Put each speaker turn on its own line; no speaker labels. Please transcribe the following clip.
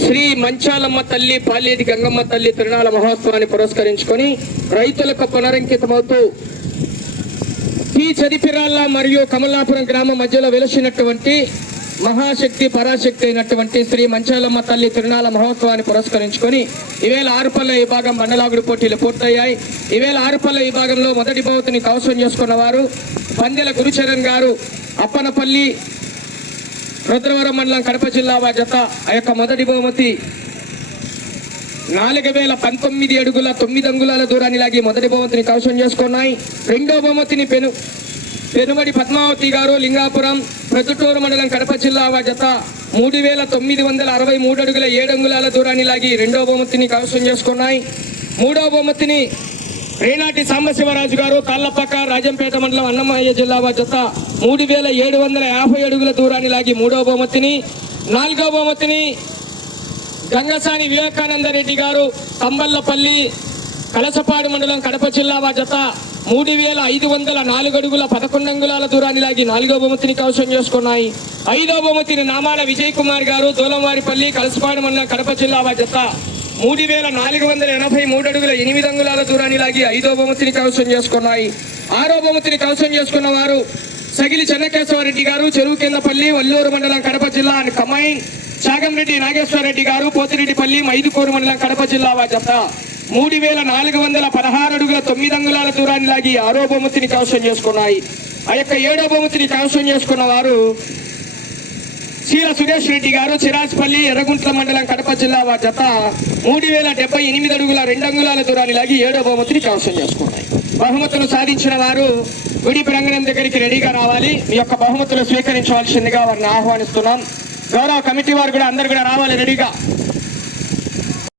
శ్రీ మంచాలమ్మ తల్లి పాలేది గంగమ్మ తల్లి తిరునాళ మహోత్సవాన్ని పురస్కరించుకొని రైతులకు పునరంకితమవుతూ పి చదిపిరాళ్ళ మరియు కమలాపురం గ్రామం మధ్యలో వెలసినటువంటి మహాశక్తి పరాశక్తి అయినటువంటి శ్రీ మంచాలమ్మ తల్లి తిరునాళ మహోత్సవాన్ని పురస్కరించుకొని ఈవేళ ఆరుపల్ల విభాగం మండలాగుడి పోటీలు పూర్తయ్యాయి. ఈవేళ ఆరుపల్ల విభాగంలో మొదటి బహుమతిని కవసం చేసుకున్న వారు పందెల గురుచరణ్ గారు అప్పనపల్లి రుద్రవరం మండలం కడప జిల్లా వారి జత ఆ యొక్క మొదటి బహుమతి నాలుగు వేల పంతొమ్మిది అడుగుల తొమ్మిది అంగుళాల దూరాన్ని లాగి మొదటి బహుమతిని కవశం చేసుకున్నాయి. రెండో బహుమతిని పెను పెనుమడి పద్మావతి గారు లింగాపురం ప్రొద్దుటూరు మండలం కడప జిల్లా జత మూడు వేల తొమ్మిది వందల అరవై మూడు అడుగుల ఏడు అంగుళాల దూరాన్ని లాగి రెండో బహుమతిని కవశం చేసుకున్నాయి. మూడో బహుమతిని రేనాటి సాంబశివరాజు గారు తాళ్ళపక్క రాజంపేట మండలం అన్నమయ్య జిల్లా జత మూడు వేల ఏడు వందల యాభై అడుగుల దూరాన్ని లాగి మూడో బహుమతిని నాలుగో బహుమతిని గంగసాని వివేకానంద రెడ్డి గారు కంబల్లపల్లి కలసపాడు మండలం కడప జిల్లా జత మూడు వేల ఐదు వందల నాలుగు అడుగుల పదకొండు అంగుళాల దూరాన్ని లాగి నాలుగో బహుమతిని కవసం చేసుకున్నాయి. ఐదో బహుమతిని నామాల విజయ్ కుమార్ గారు దూలంవారిపల్లి కలసపాడు మండలం కడప జిల్లా జత మూడు వేల నాలుగు వందల ఎనభై మూడు అడుగుల ఎనిమిది అంగుళాల దూరాన్ని లాగి ఐదో బహుమతిని కవసం చేసుకున్నాయి. ఆరో బహుమతిని కవసం చేసుకున్న వారు సగిలి చెన్నకేశ్వరరెడ్డి గారు చెరువు కిందపల్లి వల్లూరు మండలం కడప జిల్లా అని కమైన్ చాగంరెడ్డి నాగేశ్వరరెడ్డి గారు పోతిరెడ్డిపల్లి మైదుకూరు మండలం కడప జిల్లా వారి జత మూడు వేల నాలుగు వందల పదహారు అడుగుల తొమ్మిది అంగుళాల దూరాన్ని లాగి ఆరో బహుమతిని కవసం చేసుకున్నాయి. ఆ యొక్క ఏడో బహుమతిని కవసం చేసుకున్న వారు శీల సురేష్ రెడ్డి గారు చిరాజ్పల్లి ఎర్రగుంట్ల మండలం కడప జిల్లా వారి జత మూడు వేల డెబ్బై ఎనిమిది అడుగుల రెండు అంగుళాల దూరాన్ని లాగి ఏడో బహుమతిని కవసం చేసుకున్నాయి. బహుమతులు సాధించిన వారు గుడి ప్రాంగణం దగ్గరికి రెడీగా రావాలి. మీ యొక్క బహుమతులు స్వీకరించవలసిందిగా వారిని ఆహ్వానిస్తున్నాం. గౌరవ కమిటీ వారు కూడా అందరు కూడా రావాలి రెడీగా.